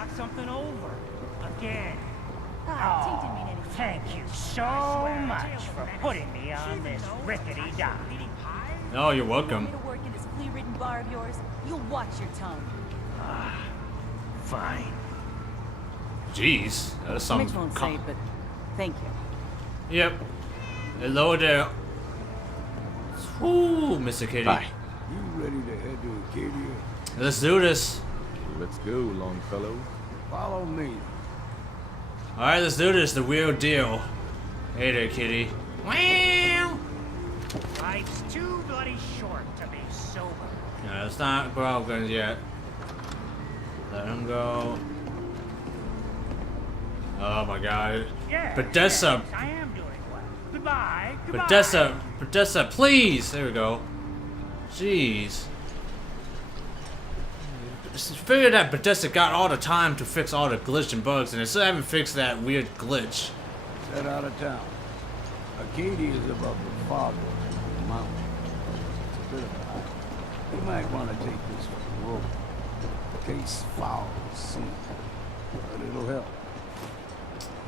knock something over. Again. Ah, Tink didn't mean anything. Thank you so much for putting me on this rickety dock. No, you're welcome. Want me to work in this flea-ridden bar of yours? You'll watch your tongue. Fine. Jeez, that's some. Mitch won't say, but thank you. Yep. Hello there. Ooh, Mr. Kitty. Hi. You ready to head to Acadia? Let's do this. Let's go, Longfellow. Follow me. Alright, let's do this. The real deal. Hey there, Kitty. Wow. Life's too bloody short to be sober. No, it's not broken yet. Let him go. Oh my god. Yeah, Bethesda. yes, I am doing well. Goodbye. Bethesda, please. There we go. Jeez. Just figured that Bethesda got all the time to fix all the glitch and bugs, and they still haven't fixed that weird glitch. Set out of town. Acadia is above the fog of the mountain. It's a bit of a hike. You might want to take this for the road. Case foul sea. But it'll help.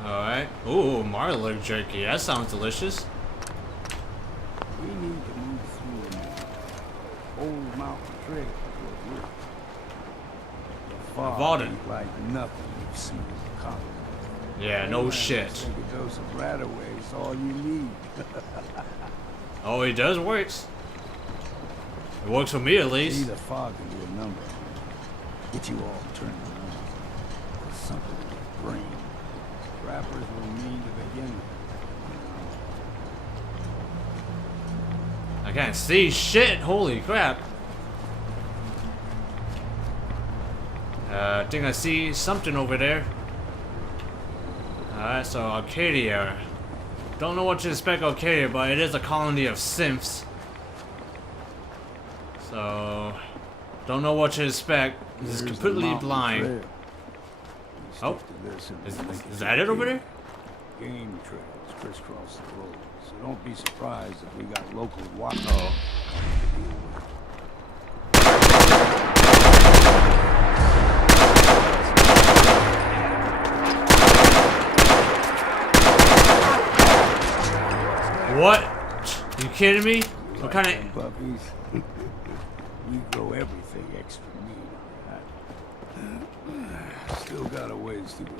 Alright. Ooh, Modular jerky. That sounds delicious. We need to move through an old mountain trail. The fog ain't like nothing you've seen in the comic. Yeah, no shit. I think a dose of Radaway is all you need. Oh, it does works. It works for me at See least. the fog into a number. Get you all turned around. There's something in your brain. Rappers were mean to begin with. I can't see shit. Holy crap. I think I see something over there. Alright, so Acadia. Don't know what to expect Acadia, but it is a colony of synths. So, don't know what to expect. This is Here's completely the mountain blind. trail. Oh, Stick to this and is that it over there? Game trails crisscross the road, so don't be surprised if we got local watch. Oh. What? You kidding me? What kind of? Puppies? We grow everything extra meat. Still got a ways to go.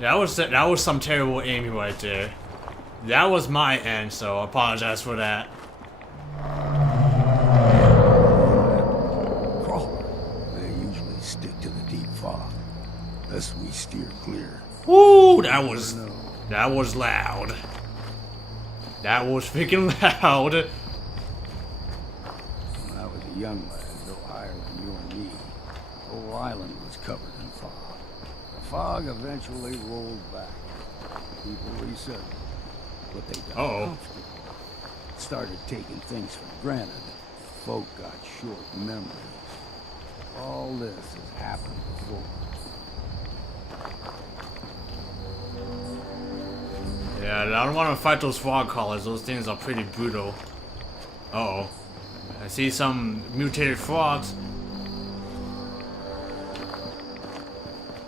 That was some terrible aiming right there. That was my end, so I apologize for that. They usually stick to the deep fog. Thus we steer clear. Woo! That was loud. That was freaking loud. When I was a young lad, no higher than you and me, the whole island was covered in fog. The fog eventually rolled back. People resettled, but they got comfortable. Started taking things for granted. Folk got short memories. All this has happened before. Yeah, I don't want to fight those fog crawlers. Those things are pretty brutal. Uh-oh. I see some mutated frogs.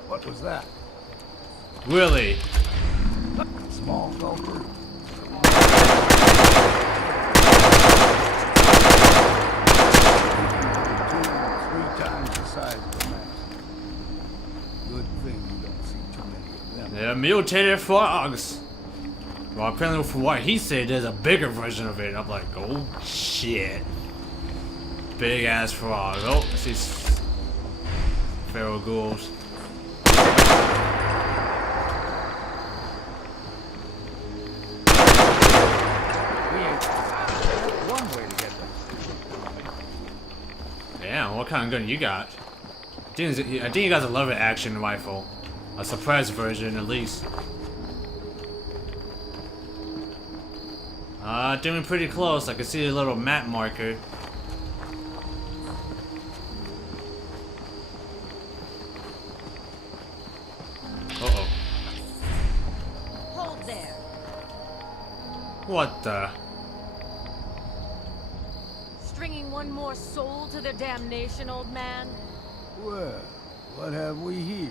What was that? Really? Small gulper? Three times the size of the man. Good thing you don't see too many of them. They're mutated frogs. Well, apparently from what he said, there's a bigger version of it. I'm like, oh shit. Big ass frog. Oh, I see feral ghouls. One way to get them. Damn, what kind of gun you got? I think you got a lever action rifle. A suppressed version, at least. Doing pretty close. I can see a little map marker. Uh-oh. Hold there. What the? Stringing one more soul to their damnation, old man? Well, what have we here?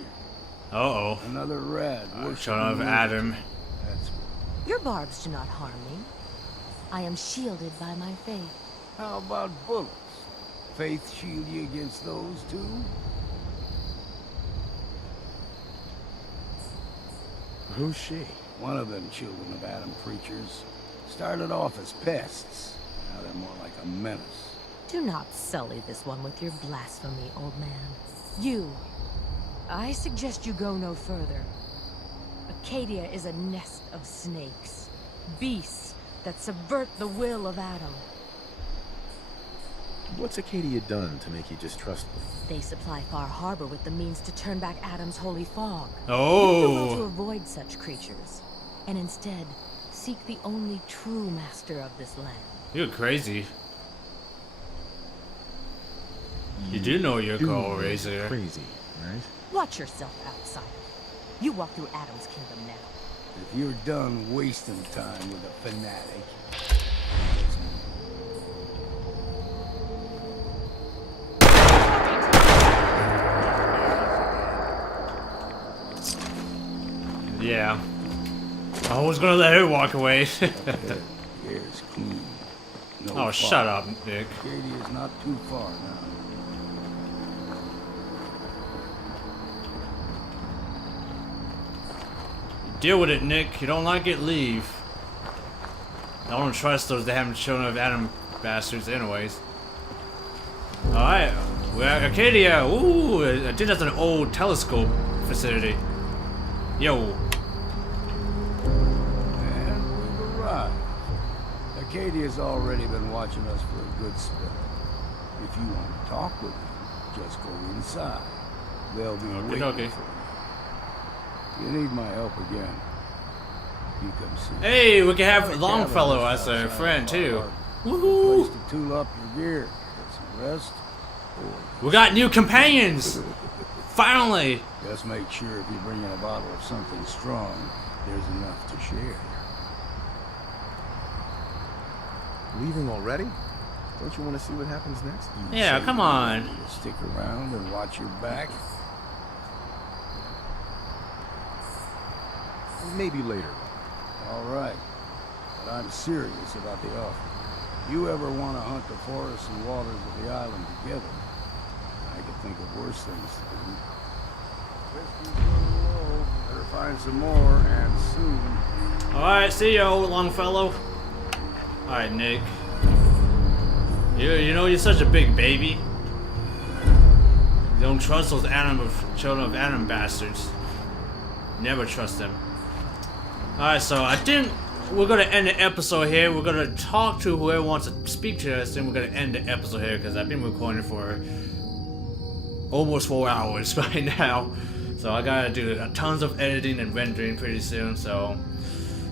Uh-oh. Another rad. Son of Adam. That's Your barbs do not harm me. I am shielded by my faith. how about bullets? Faith shield you against those too? Who's she? One of them children of Adam creatures started off as pests. Now they're more like a menace. Do not sully this one with your blasphemy, old man. You. I suggest you go no further. Acadia is a nest of snakes. Beasts that subvert the will of Adam. What's Acadia done to make you distrust them? They supply Far Harbor with the means to turn back Adam's holy fog. Oh. You do well to avoid such creatures, and instead seek the only true master of this land. You're crazy. You do know you're called Razor. Crazy, right? Watch yourself, outsider. You walk through Adam's kingdom now. If you're done wasting time with a fanatic, Yeah. I was gonna let her walk away. here's clean. No Oh, fire. shut up, Nick. Acadia's not too far now. Deal with it, Nick. You don't like it, leave. I don't trust those damn children of Adam bastards anyways. Alright, we're at Acadia. Ooh, I think that's an old telescope facility. Yo. And we've arrived. Acadia's already been watching us for a good spell. If you want to talk with them, just go inside. They'll be waiting Okay. for you. You need my help again. You come see. Hey, we can have Got a Longfellow cabin as a outside friend Far too. Harbor. Woohoo! Place to tool up your gear, get some rest, or We got new companions! Finally! just make sure if you bring in a bottle of something strong, there's enough to share. Leaving already? Don't you want to see what happens next? You Yeah, say come you on. want me to stick around and watch your back. Maybe later. All right, but I'm serious about the offer. You ever want to hunt the forests and waters of the island together? I could think of worse things to do. Whiskey's running low. Better find some more, and soon. Alright, see you, old Longfellow. Alright, Nick. You know you're such a big baby. You don't trust those children of Adam bastards. Never trust them. Alright, so I think we're gonna end the episode here. We're gonna talk to whoever wants to speak to us, and we're gonna end the episode here because I've been recording for almost 4 hours by now. So I gotta do tons of editing and rendering pretty soon. So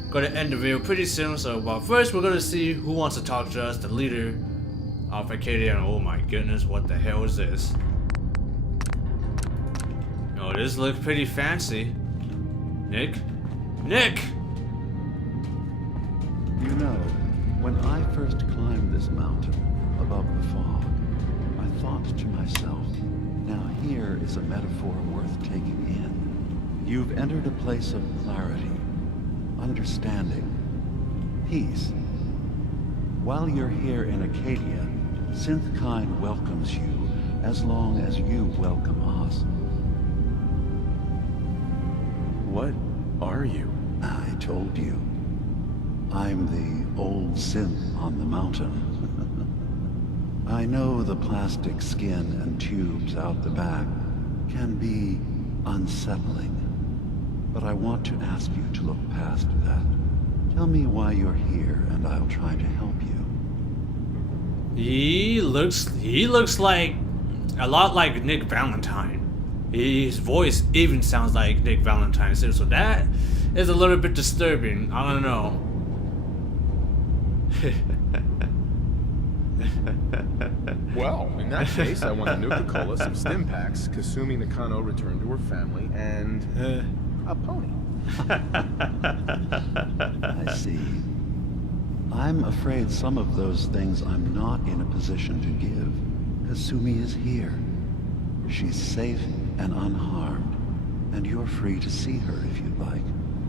gonna end the video pretty soon. So, but first we're gonna see who wants to talk to us, the leader of Acadia. And oh my goodness, what the hell is this? Oh, this looks pretty fancy. Nick? Nick! You know, when I first climbed this mountain above the fog, I thought to myself, now here is a metaphor worth taking in. You've entered a place of clarity, understanding, peace. While you're here in Acadia, Synthkind welcomes you as long as you welcome us. What are you? I told you. I'm the old synth on the mountain. I know the plastic skin and tubes out the back can be unsettling, but I want to ask you to look past that. Tell me why you're here, and I'll try to help you. He looks like a lot like Nick Valentine. His voice even sounds like Nick Valentine too, so that is a little bit disturbing. I don't know. Well, in that case, I want the Nuka-Cola, some stim packs, Kasumi Nakano returned to her family, and a pony. I see. I'm afraid some of those things I'm not in a position to give. Kasumi is here. She's safe and unharmed, and you're free to see her if you'd like.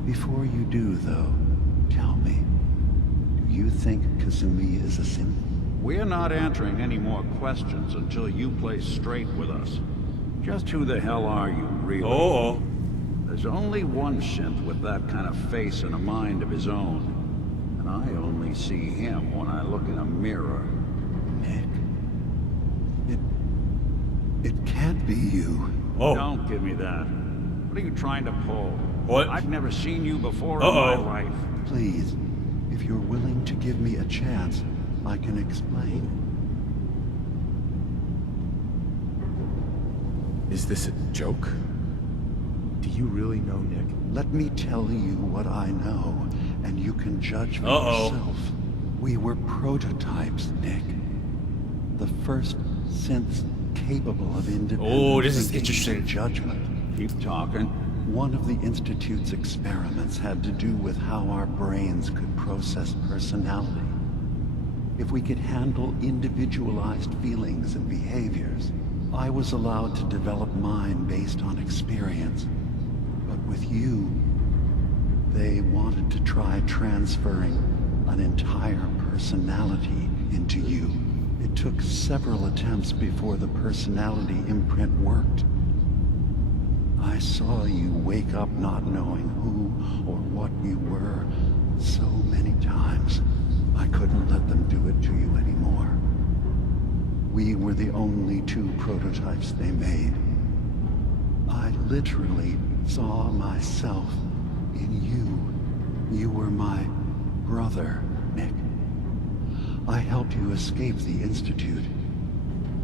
Before you do, though, tell me, do you think Kasumi is a synth? We're not answering any more questions until you play straight with us. Just who the hell are you, really? Oh. There's only one synth with that kind of face and a mind of his own. And I only see him when I look in a mirror. Nick. It can't be you. Oh. Don't give me that. What are you trying to pull? What? I've never seen you before in my life. Please, if you're willing to give me a chance, I can explain. Is this a joke? Do you really know Nick? Let me tell you what I know, and you can judge for yourself. We were prototypes, Nick. The first synths capable of independent this is thinking interesting. and judgment. Keep talking. One of the Institute's experiments had to do with how our brains could process personality. If we could handle individualized feelings and behaviors, I was allowed to develop mine based on experience. But with you, they wanted to try transferring an entire personality into you. It took several attempts before the personality imprint worked. I saw you wake up not knowing who or what you were so many times. I couldn't let them do it to you anymore. We were the only two prototypes they made. I literally saw myself in you. You were my brother, Nick. I helped you escape the Institute.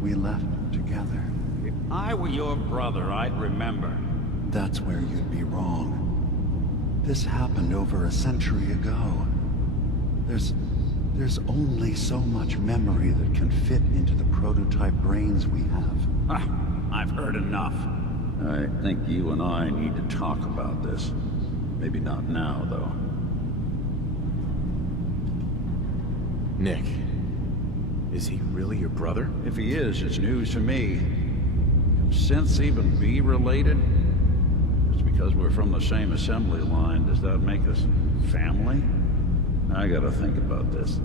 We left together. If I were your brother, I'd remember. That's where you'd be wrong. This happened over a century ago. There's only so much memory that can fit into the prototype brains we have. I've heard enough. I think you and I need to talk about this. Maybe not now, though. Nick, is he really your brother? If he is, it's news to me. Can synths even be related? Just because we're from the same assembly line, does that make us family? I gotta think about this.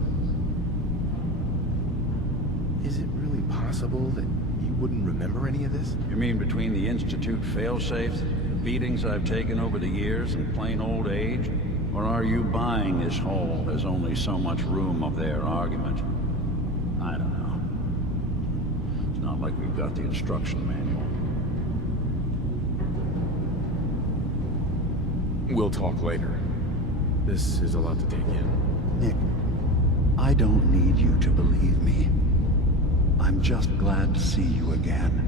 Is it really possible that you wouldn't remember any of this? You mean between the Institute failsafes, the beatings I've taken over the years, and plain old age? Or are you buying this whole "there's only so much room" of their argument? I don't know. It's not like we've got the instruction manual. We'll talk later. This is a lot to take in. Nick, I don't need you to believe me. I'm just glad to see you again.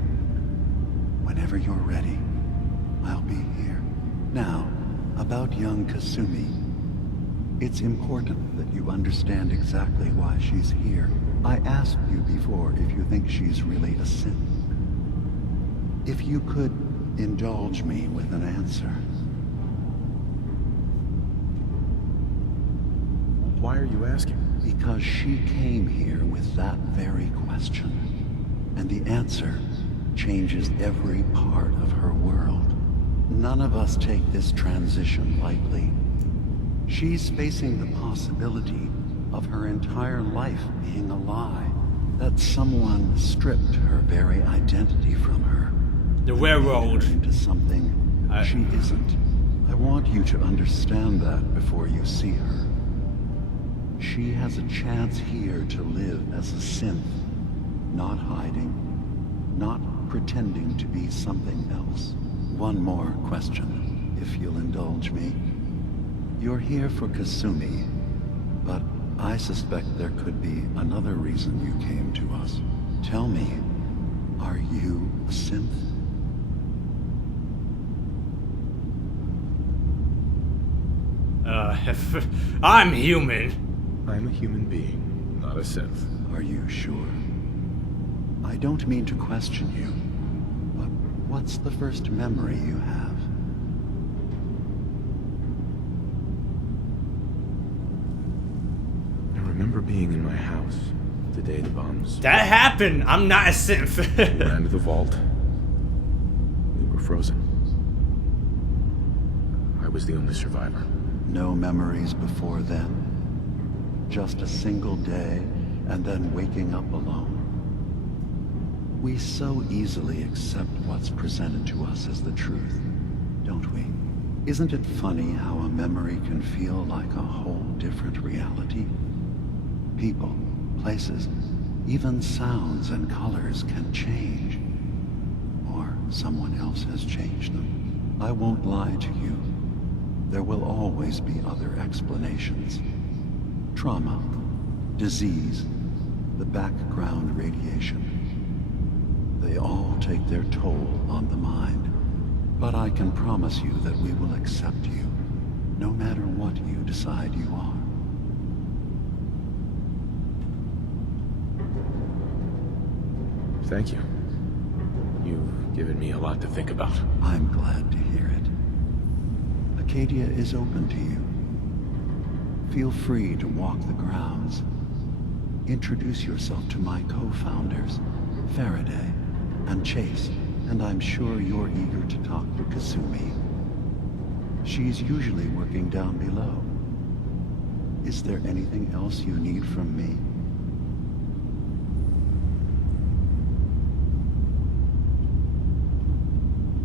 Whenever you're ready, I'll be here. Now, about young Kasumi. It's important that you understand exactly why she's here. I asked you before if you think she's really a synth. If you could indulge me with an answer. Why are you asking? Because she came here with that very question. And the answer changes every part of her world. None of us take this transition lightly. She's facing the possibility of her entire life being a lie. That someone stripped her very identity from her. The railroad. Into something she isn't. I want you to understand that before you see her. She has a chance here to live as a synth, not hiding, not pretending to be something else. One more question, if you'll indulge me. You're here for Kasumi, but I suspect there could be another reason you came to us. Tell me, are you a synth? I'm human. I'm a human being, not a synth. Are you sure? I don't mean to question you, but what's the first memory you have? I remember being in my house the day the bombs That happened. I'm not a synth. ran to the vault, were frozen. I was the only survivor. No memories before then? Just a single day, and then waking up alone? We so easily accept what's presented to us as the truth, don't we? Isn't it funny how a memory can feel like a whole different reality? People, places, even sounds and colors can change. Or someone else has changed them. I won't lie to you. There will always be other explanations. Trauma, disease, the background radiation. They all take their toll on the mind. But I can promise you that we will accept you, no matter what you decide you are. Thank you. You've given me a lot to think about. I'm glad to hear it. Acadia is open to you. Feel free to walk the grounds. Introduce yourself to my co-founders, Faraday and Chase, and I'm sure you're eager to talk to Kasumi. She's usually working down below. Is there anything else you need from me?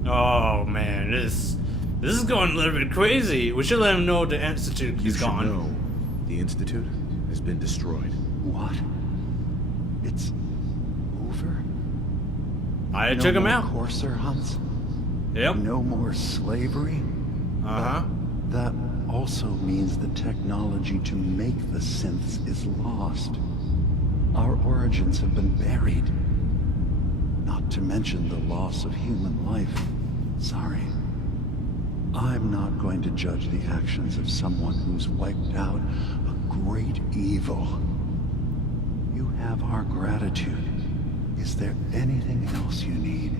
Oh man, this is going a little bit crazy. We should let him know the Institute is gone. You should know the Institute has been destroyed. What? It's over? I No took him more out. Courser hunts? Yep. No more slavery? Uh-huh. That also means the technology to make the synths is lost. Our origins have been buried. Not to mention the loss of human life. Sorry. I'm not going to judge the actions of someone who's wiped out a great evil. You have our gratitude. Is there anything else you need?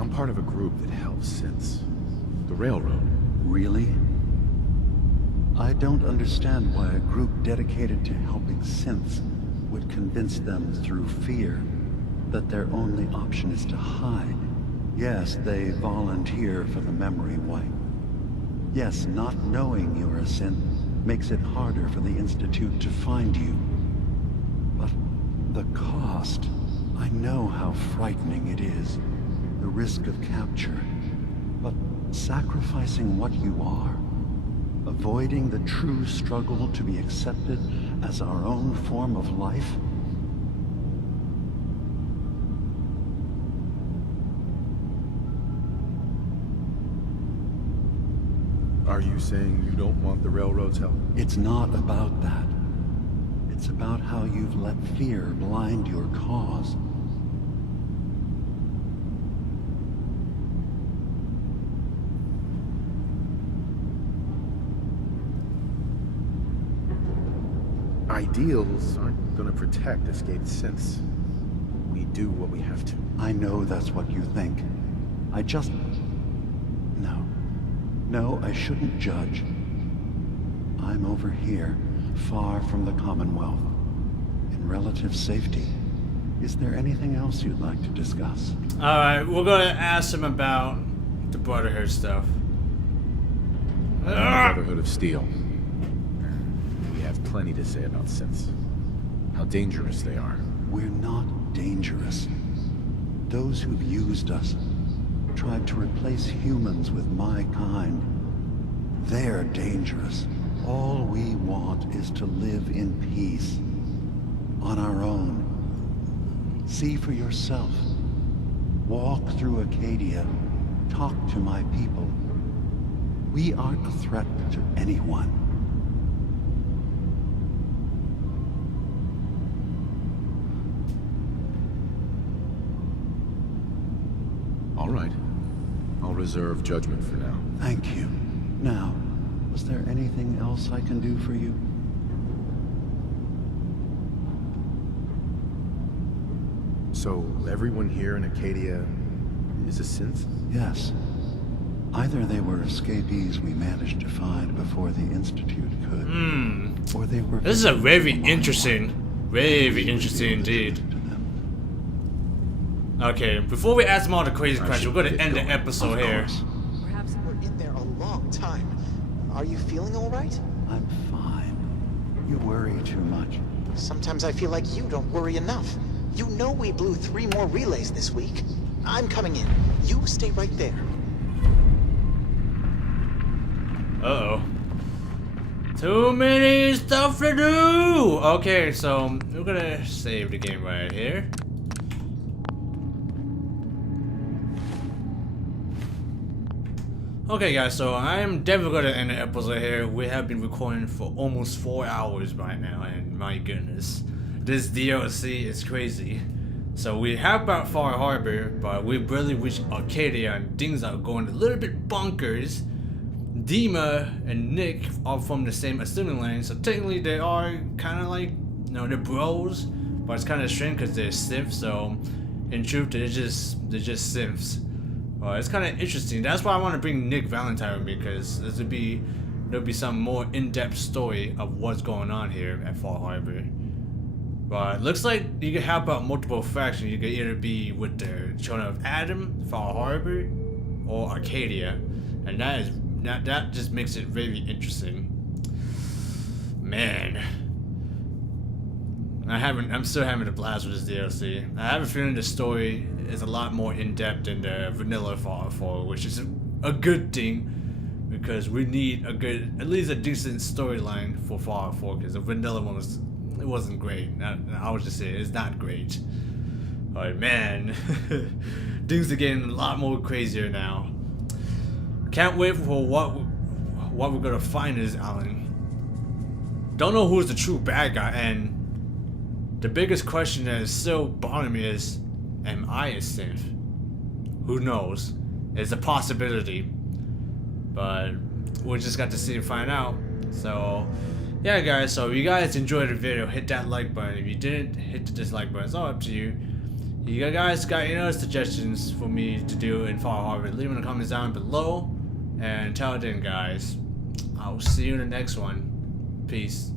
I'm part of a group that helps synths. The Railroad. Really? I don't understand why a group dedicated to helping synths would convince them through fear that their only option is to hide. Yes, they volunteer for the memory wipe. Yes, not knowing you're a synth makes it harder for the Institute to find you. But the cost, I know how frightening it is. The risk of capture. But sacrificing what you are, avoiding the true struggle to be accepted as our own form of life? Are you saying you don't want the Railroad's help? It's not about that. It's about how you've let fear blind your cause. Ideals aren't gonna protect escaped synths. We do what we have to. I know that's what you think. I just... No, I shouldn't judge. I'm over here, far from the Commonwealth, in relative safety. Is there anything else you'd like to discuss? Alright, we're gonna ask him about the Brotherhood stuff. The Brotherhood of Steel. We have plenty to say about synths. How dangerous they are. We're not dangerous. Those who've used us, tried to replace humans with my kind, they're dangerous. All we want is to live in peace, on our own. See for yourself. Walk through Acadia. Talk to my people. We aren't a threat to anyone. All right. I'll reserve judgment for now. Thank you. Now, was there anything else I can do for you? So, everyone here in Acadia is a synth? Yes. Either they were escapees we managed to find before the Institute could, or they were... This is a very victims of my interesting indeed. Okay, before we ask them all the crazy questions, we're gonna end the episode here. Perhaps we're in there a long time. Are you feeling all right? I'm fine. You worry too much. Sometimes I feel like you don't worry enough. You know we blew 3 more relays this week. I'm coming in. You stay right there. Uh-oh. Too many stuff to do! Okay, so we're gonna save the game right here. Okay guys, so I am definitely gonna end the episode here. We have been recording for almost 4 hours right now, and my goodness. This DLC is crazy. So we have about Far Harbor, but we barely reached Acadia and things are going a little bit bonkers. Dima and Nick are from the same assembly line, so technically they are kind of like, you know, they're bros, but it's kind of strange because they're synths. So in truth, they're just synths. It's kind of interesting. That's why I want to bring Nick Valentine with me, because there'll be some more in-depth story of what's going on here at Far Harbor. But looks like you can help out multiple factions. You can either be with the Children of Adam, Far Harbor, or Acadia, and that just makes it very interesting. Man, I'm still having a blast with this DLC. I have a feeling the story is a lot more in depth than the vanilla Fallout 4, which is a good thing, because we need at least a decent storyline for Fallout 4, because the vanilla one wasn't great. I was just saying, it's not great. Alright, man, things are getting a lot more crazier now. Can't wait for what we're gonna find in this island. Don't know who's the true bad guy, and the biggest question that is still bothering me is, am I a synth? Who knows? It's a possibility, but we just got to see and find out. So yeah guys, so if you guys enjoyed the video, hit that like button. If you didn't, hit the dislike button. It's all up to you. You guys got any other suggestions for me to do in Far Harbor, leave them in the comments down below. And until then guys, I'll see you in the next one. Peace.